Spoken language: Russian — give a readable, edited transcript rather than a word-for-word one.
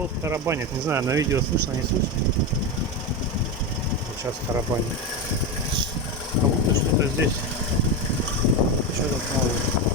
болт тарабанит. Не знаю, на видео слышно, не слышно. Вот сейчас тарабанит. Как будто что-то здесь. Что тут новое?